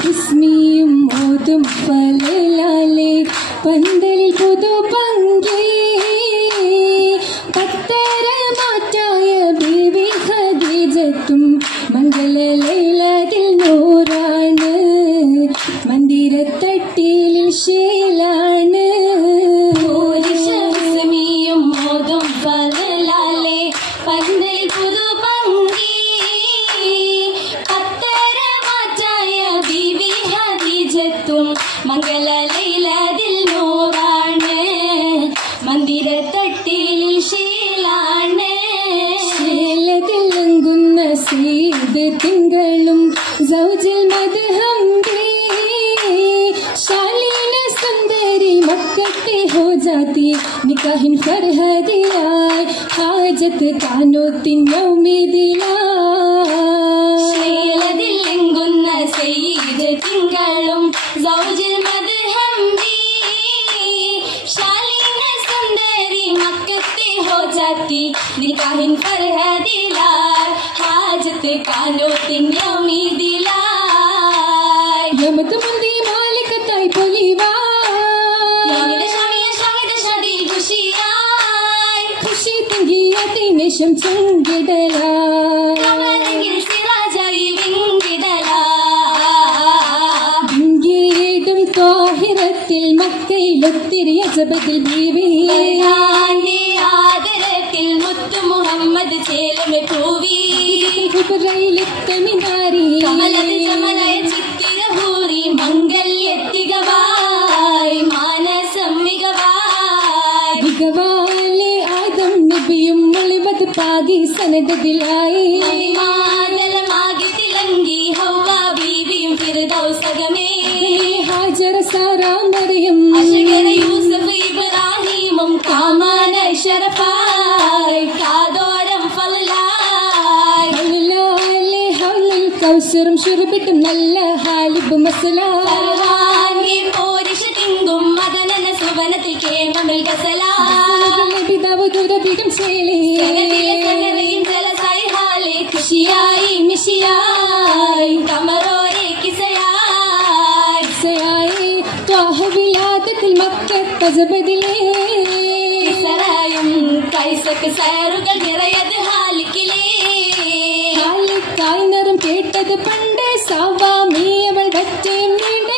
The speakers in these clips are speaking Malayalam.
ബിസ്മിയും ഓതും ഫലലാലെ പന്തലിൽ പുതുപങ്കി പത്തര മാറ്റായ ബീവി ഖദീജത്തും മംഗലലൈലതിൽ നൂറാണ് മന്ദിരത്തട്ടിൽ ശീലാണ്. ബിസ്മിയും ഓതും ഫലലാലെ പന്തലിൽ പുതുപങ്കി മംഗലലൈലതിൽ നൂറാണ് മന്ദിരത്തട്ടിൽ ശീലാണ്. ശീലതിലങ്ങുന്ന സീത് തിങ്കളും സൗജിൽ മദ്ഹംബി ശാലീന സുന്ദരി മക്കത്തെ ഹോ ജാതി നിക്കാഹിൻ ഫർഹദിയായി ഹാജത്ത് കാനോത്തിൻ യൗമിദിലായി. ശീലതിലങ്ങുന്ന സീത് തിങ്കളും സൗജിൽ മദ്ഹംബി ശാലീന സുന്ദരി മക്കത്തെ ഹോ ജാതി നിക്കാഹിൻ ഫർഹദിലായി ഹാജത്ത് കാനോത്തിൻ യൗമിദിലായി. യമത് മുന്തി മാലികത്തായി പൊലിവായി ഷാദി ഖുഷിയായി ഖുഷി തിങ്കിയാത്തി നിശം ചുങ്കിടലായി സിറാജായി വിങ്കിടലായി ാഹിറത്തിൽ മക്കയിലൊത്തിരി അസബത്തിൽ ബീവി ആദരത്തിൽ മുത്തു മുഹമ്മദ് ചേലമെ പൂവി ഹുബറയിലെത്തമിനാരി കമലത് ചമലയ ചിത്തിരഹൂറി മംഗല്യത്തികവായി മാനസം മികവായി മികവാലെ ആദം നബിയും മുഴുവത് പാകി സനദതിലായി മാതലമാകി തിളങ്ങി ഹൗവ ബീവിയും ഫിർദൗസകമേ ഹാജറ സാറാ മറിയം അശഗര യൂസഫ് ഇബ്രാഹിമും കാമാന ശരഫായി കാതോരം ഫളലായി ഹൗലലാലെ ഹൗലൽ കൗസറും ശുർബിട്ടും നല്ല ഹാലിബ് മസലായി പോരിഷ തിങ്കും മദനന സുവനത്തിൽ കേമമിൽ ഗസലാ നബിദാവൂദുദബികം ശൈലി സഗരയും ജലസായി ഹാലെ ഖുഷിയായി മിഷിയായി കമറോരെ കിസയായി സയായി ത്വാഹ വിലാദത്തിൽ മക്കത്ത് അസബദിലേ കിസറായും കൈസക്ക് സയറുകൾ നിറയത് ഹാലിക്കിലേ ഹാലിക്കായി നിറം കേട്ടത് പണ്ട് സാവാമി അവൾ വറ്റേം നീണ്ട്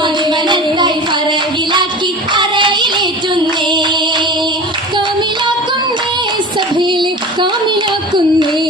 മധുവനത്തായി ഫറകിലാക്കി അറയിലേറ്റുന്നേ കാമിലാക്കുന്നേ സഭയിലെ കാമിലാക്കുന്നേ